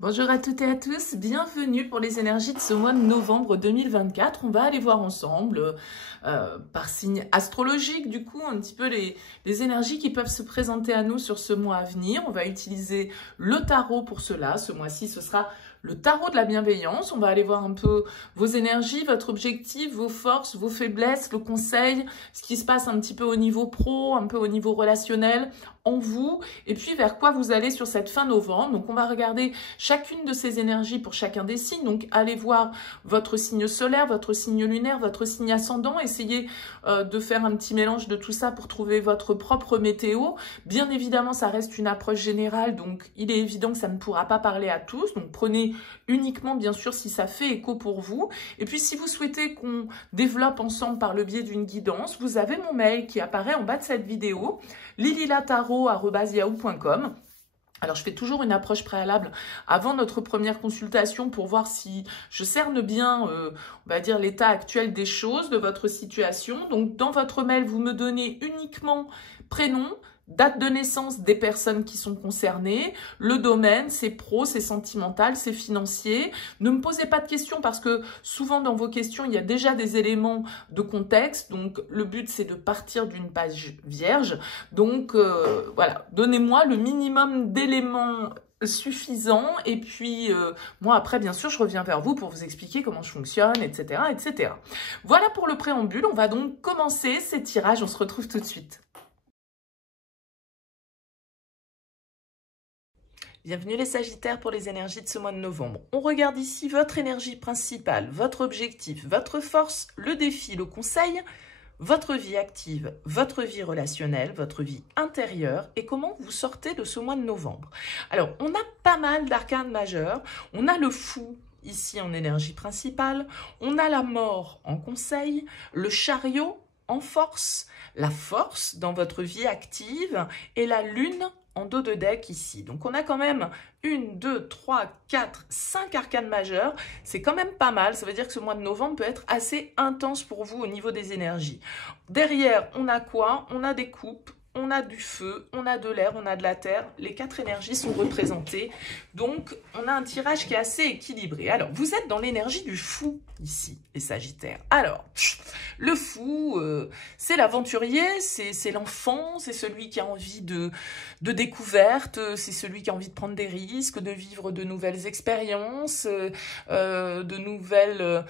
Bonjour à toutes et à tous, bienvenue pour les énergies de ce mois de novembre 2024. On va aller voir ensemble, par signe astrologique, du coup, un petit peu les énergies qui peuvent se présenter à nous sur ce mois à venir. On va utiliser le tarot pour cela. Ce mois-ci, ce sera le tarot de la bienveillance. On va aller voir un peu vos énergies, votre objectif, vos forces, vos faiblesses, le conseil, ce qui se passe un petit peu au niveau pro, un peu au niveau relationnel en vous, et puis vers quoi vous allez sur cette fin novembre. Donc on va regarder chacune de ces énergies pour chacun des signes. Donc allez voir votre signe solaire, votre signe lunaire, votre signe ascendant. Essayez de faire un petit mélange de tout ça pour trouver votre propre météo. Bien évidemment, ça reste une approche générale, donc il est évident que ça ne pourra pas parler à tous. Donc prenez uniquement, bien sûr, si ça fait écho pour vous. Et puis si vous souhaitez qu'on développe ensemble par le biais d'une guidance, vous avez mon mail qui apparaît en bas de cette vidéo, lililataro@yahoo.com. Alors, je fais toujours une approche préalable avant notre première consultation pour voir si je cerne bien, on va dire, l'état actuel des choses, de votre situation. Donc, dans votre mail, vous me donnez uniquement prénom, date de naissance des personnes qui sont concernées, le domaine, c'est pro, c'est sentimental, c'est financier. Ne me posez pas de questions parce que souvent dans vos questions, il y a déjà des éléments de contexte. Donc, le but, c'est de partir d'une page vierge. Donc, voilà, donnez-moi le minimum d'éléments suffisants. Et puis, moi, après, bien sûr, je reviens vers vous pour vous expliquer comment je fonctionne, etc., etc. Voilà pour le préambule. On va donc commencer ces tirages. On se retrouve tout de suite. Bienvenue les Sagittaires pour les énergies de ce mois de novembre. On regarde ici votre énergie principale, votre objectif, votre force, le défi, le conseil, votre vie active, votre vie relationnelle, votre vie intérieure et comment vous sortez de ce mois de novembre. Alors, on a pas mal d'arcanes majeurs. On a le fou ici en énergie principale. On a la mort en conseil, le chariot en force, la force dans votre vie active et la lune en dos de deck ici. Donc on a quand même 1, 2, 3, 4, 5 arcanes majeures. C'est quand même pas mal. Ça veut dire que ce mois de novembre peut être assez intense pour vous au niveau des énergies. Derrière, on a quoi? On a des coupes, on a du feu, on a de l'air, on a de la terre. Les 4 énergies sont représentées. Donc, on a un tirage qui est assez équilibré. Alors, vous êtes dans l'énergie du fou ici, les Sagittaires. Alors, le fou, c'est l'aventurier, c'est l'enfant, c'est celui qui a envie de découverte, c'est celui qui a envie de prendre des risques, de vivre de nouvelles expériences, de nouvelles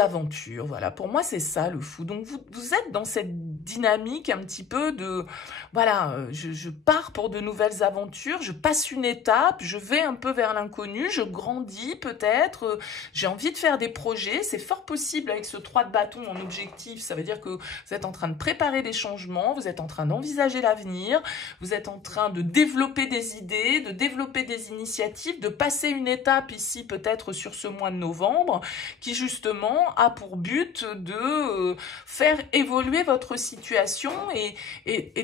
aventures. Voilà, pour moi, c'est ça le fou. Donc, vous êtes dans cette dynamique un petit peu de, voilà, je pars pour de nouvelles aventures, je passe une étape, je vais un peu vers l'inconnu, je grandis peut-être, j'ai envie de faire des projets. C'est fort possible avec ce 3 de bâton en objectif. Ça veut dire que vous êtes en train de préparer des changements, vous êtes en train d'envisager l'avenir, vous êtes en train de développer des idées, de développer des initiatives, de passer une étape ici peut-être sur ce mois de novembre qui justement a pour but de faire évoluer votre situation et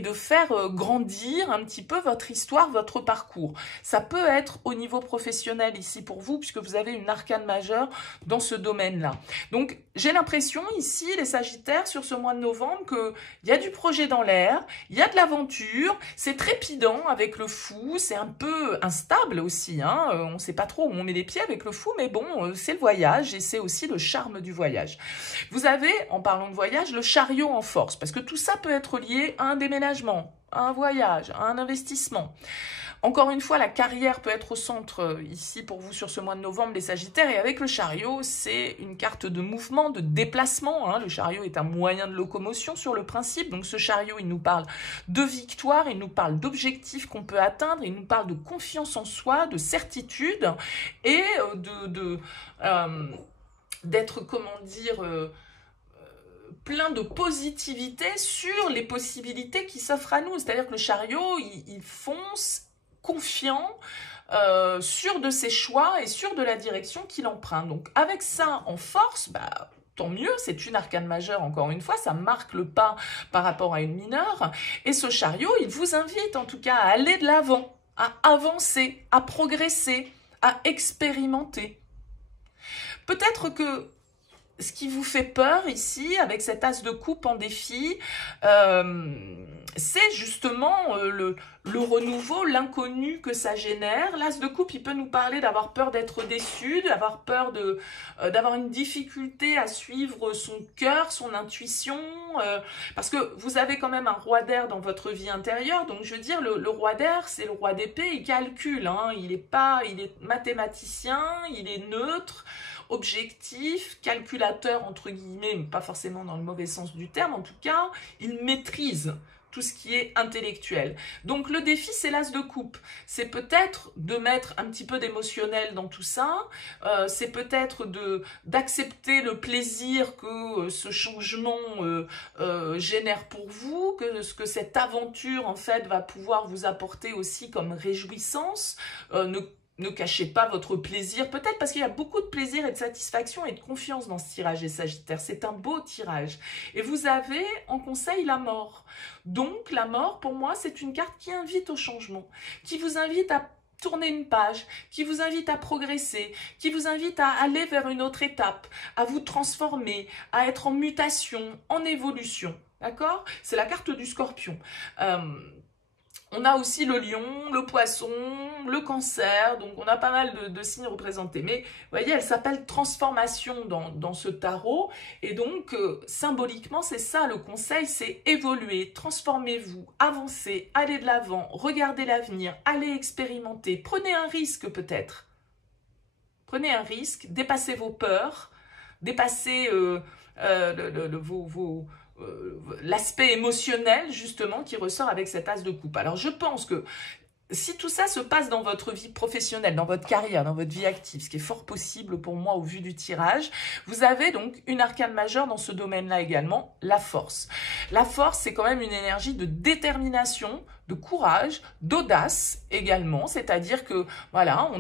de faire grandir un petit peu votre histoire, votre parcours. Ça peut être au niveau professionnel ici pour vous puisque vous avez une arcane majeure dans ce domaine-là. Donc, j'ai l'impression ici, les Sagittaires, sur ce mois de novembre, qu'il y a du projet dans l'air, il y a de l'aventure, c'est trépidant avec le fou, c'est un peu instable aussi, hein, on ne sait pas trop où on met les pieds avec le fou, mais bon, c'est le voyage et c'est aussi le charme du voyage. Vous avez, en parlant de voyage, le chariot en force, parce que tout ça peut être lié à un déménagement, à un voyage, à un investissement. Encore une fois, la carrière peut être au centre ici pour vous sur ce mois de novembre, les Sagittaires. Et avec le chariot, c'est une carte de mouvement, de déplacement. Hein. Le chariot est un moyen de locomotion sur le principe. Donc ce chariot, il nous parle de victoire, il nous parle d'objectifs qu'on peut atteindre, il nous parle de confiance en soi, de certitude et d'être, comment dire... plein de positivité sur les possibilités qui s'offrent à nous. C'est-à-dire que le chariot, il fonce confiant, sûr de ses choix et sûr de la direction qu'il emprunte. Donc avec ça en force, bah, tant mieux, c'est une arcane majeure encore une fois, ça marque le pas par rapport à une mineure. Et ce chariot, il vous invite en tout cas à aller de l'avant, à avancer, à progresser, à expérimenter. Peut-être que ce qui vous fait peur ici, avec cet as de coupe en défi, c'est justement le renouveau, l'inconnu que ça génère. L'as de coupe, il peut nous parler d'avoir peur d'être déçu, d'avoir peur d'avoir une difficulté à suivre son cœur, son intuition, parce que vous avez quand même un roi d'air dans votre vie intérieure. Donc je veux dire, le roi d'air, c'est le roi d'épée, il calcule, hein, il est mathématicien, il est neutre, objectif, calculateur entre guillemets, mais pas forcément dans le mauvais sens du terme, en tout cas, il maîtrise tout ce qui est intellectuel. Donc le défi, c'est l'as de coupe. C'est peut-être de mettre un petit peu d'émotionnel dans tout ça, c'est peut-être d'accepter le plaisir que ce changement génère pour vous, que ce que cette aventure en fait va pouvoir vous apporter aussi comme réjouissance. Ne cachez pas votre plaisir, peut-être parce qu'il y a beaucoup de plaisir et de satisfaction et de confiance dans ce tirage des Sagittaires. C'est un beau tirage. Et vous avez en conseil la mort. Donc la mort, pour moi, c'est une carte qui invite au changement, qui vous invite à tourner une page, qui vous invite à progresser, qui vous invite à aller vers une autre étape, à vous transformer, à être en mutation, en évolution. D'accord? C'est la carte du Scorpion. On a aussi le lion, le poisson, le cancer, donc on a pas mal de signes représentés. Mais vous voyez, elle s'appelle transformation dans ce tarot. Et donc, symboliquement, c'est ça le conseil, c'est évoluer, transformez-vous, avancez, allez de l'avant, regardez l'avenir, allez expérimenter, prenez un risque peut-être. Prenez un risque, dépassez vos peurs, dépassez l'aspect émotionnel justement qui ressort avec cet as de coupe. Alors je pense que si tout ça se passe dans votre vie professionnelle, dans votre carrière, dans votre vie active, ce qui est fort possible pour moi au vu du tirage, vous avez donc une arcane majeure dans ce domaine-là également, la force. La force, c'est quand même une énergie de détermination, de courage, d'audace également, c'est-à-dire que voilà,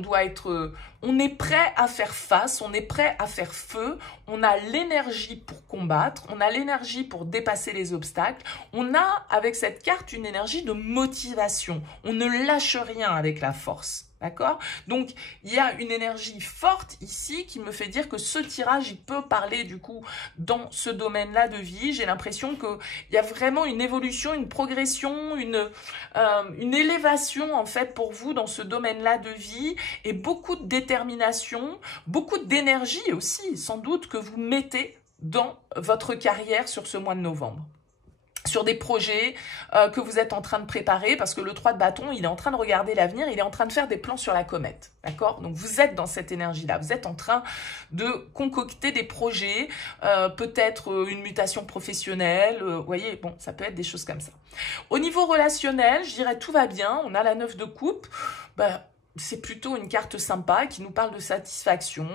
on est prêt à faire face, on est prêt à faire feu, on a l'énergie pour combattre, on a l'énergie pour dépasser les obstacles, on a avec cette carte une énergie de motivation, on ne lâche rien avec la force. D'accord? Donc, il y a une énergie forte ici qui me fait dire que ce tirage, il peut parler du coup dans ce domaine-là de vie. J'ai l'impression qu'il y a vraiment une évolution, une progression, une élévation en fait pour vous dans ce domaine-là de vie et beaucoup de détermination, beaucoup d'énergie aussi, sans doute, que vous mettez dans votre carrière sur ce mois de novembre. Sur des projets que vous êtes en train de préparer, parce que le 3 de bâton, il est en train de regarder l'avenir, il est en train de faire des plans sur la comète, d'accord? Donc vous êtes dans cette énergie-là, vous êtes en train de concocter des projets, peut-être une mutation professionnelle, vous voyez, bon, ça peut être des choses comme ça. Au niveau relationnel, je dirais tout va bien, on a la 9 de coupe, c'est plutôt une carte sympa qui nous parle de satisfaction,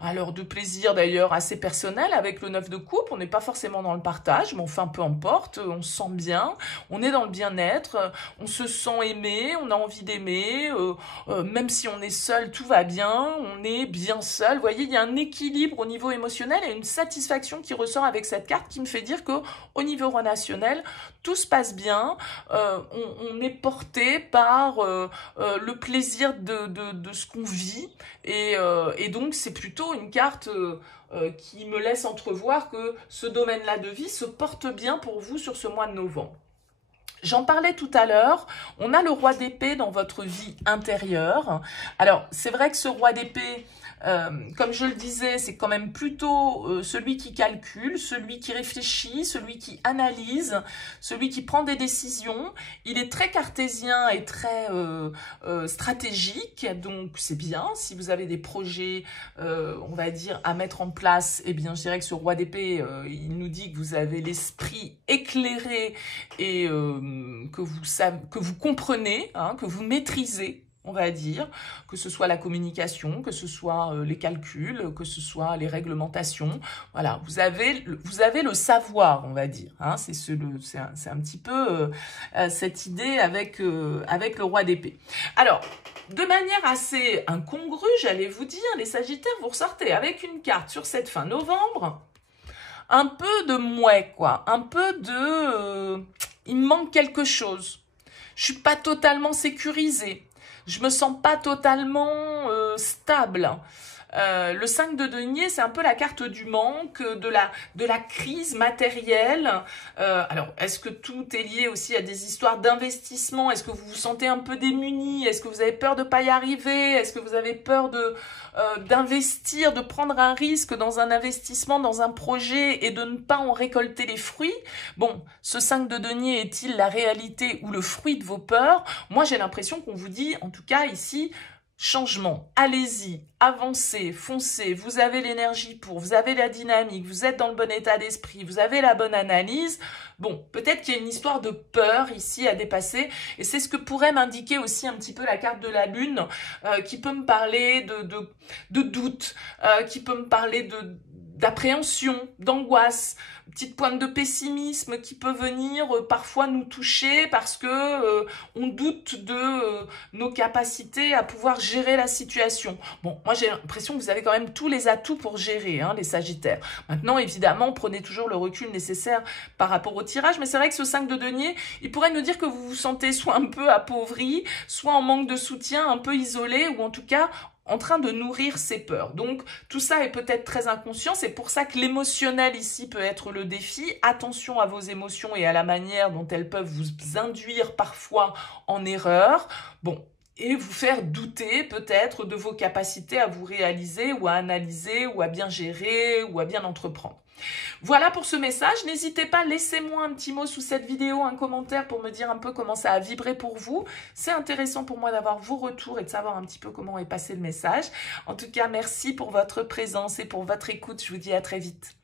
alors de plaisir d'ailleurs assez personnel avec le 9 de coupe. On n'est pas forcément dans le partage, mais enfin peu importe, on se sent bien, on est dans le bien-être, on se sent aimé, on a envie d'aimer, même si on est seul, tout va bien, on est bien seul. Vous voyez, il y a un équilibre au niveau émotionnel et une satisfaction qui ressort avec cette carte qui me fait dire qu'au niveau relationnel, tout se passe bien, on est porté par le plaisir de ce qu'on vit et donc c'est plutôt une carte qui me laisse entrevoir que ce domaine-là de vie se porte bien pour vous sur ce mois de novembre. J'en parlais tout à l'heure, on a le roi d'épée dans votre vie intérieure. Alors, c'est vrai que ce roi d'épée, comme je le disais, c'est quand même plutôt celui qui calcule, celui qui réfléchit, celui qui analyse, celui qui prend des décisions. Il est très cartésien et très stratégique, donc c'est bien. Si vous avez des projets, on va dire, à mettre en place, eh bien, je dirais que ce roi d'épée, il nous dit que vous avez l'esprit éclairé et que vous comprenez, hein, que vous maîtrisez, on va dire, que ce soit la communication, que ce soit les calculs, que ce soit les réglementations. Voilà, vous avez le savoir, on va dire. Hein, c'est un petit peu cette idée avec le roi d'épée. Alors, de manière assez incongrue, j'allais vous dire, les Sagittaires, vous ressortez avec une carte sur cette fin novembre, un peu de mouais, quoi, un peu de... il me manque quelque chose. Je suis pas totalement sécurisée. Je me sens pas totalement stable. Le 5 de denier, c'est un peu la carte du manque, de la crise matérielle. Alors, est-ce que tout est lié aussi à des histoires d'investissement? Est-ce que vous vous sentez un peu démuni? Est-ce que vous avez peur de ne pas y arriver? Est-ce que vous avez peur d'investir, de prendre un risque dans un investissement, dans un projet et de ne pas en récolter les fruits? Bon, ce 5 de denier est-il la réalité ou le fruit de vos peurs? Moi, j'ai l'impression qu'on vous dit, en tout cas ici, changement, allez-y, avancez, foncez, vous avez l'énergie pour, vous avez la dynamique, vous êtes dans le bon état d'esprit, vous avez la bonne analyse. Bon, peut-être qu'il y a une histoire de peur ici à dépasser, et c'est ce que pourrait m'indiquer aussi un petit peu la carte de la lune, qui peut me parler de doute, qui peut me parler d'appréhension, d'angoisse, petite pointe de pessimisme qui peut venir parfois nous toucher parce que on doute de nos capacités à pouvoir gérer la situation. Bon, moi j'ai l'impression que vous avez quand même tous les atouts pour gérer, hein, les Sagittaires. Maintenant, évidemment, prenez toujours le recul nécessaire par rapport au tirage, mais c'est vrai que ce 5 de denier, il pourrait nous dire que vous vous sentez soit un peu appauvri, soit en manque de soutien, un peu isolé, ou en tout cas en train de nourrir ses peurs. Donc, tout ça est peut-être très inconscient. C'est pour ça que l'émotionnel ici peut être le défi. Attention à vos émotions et à la manière dont elles peuvent vous induire parfois en erreur. Bon, et vous faire douter peut-être de vos capacités à vous réaliser ou à analyser ou à bien gérer ou à bien entreprendre. Voilà pour ce message. N'hésitez pas, laissez-moi un petit mot sous cette vidéo, un commentaire pour me dire un peu comment ça a vibré pour vous. C'est intéressant pour moi d'avoir vos retours et de savoir un petit peu comment est passé le message. En tout cas, merci pour votre présence et pour votre écoute. Je vous dis à très vite.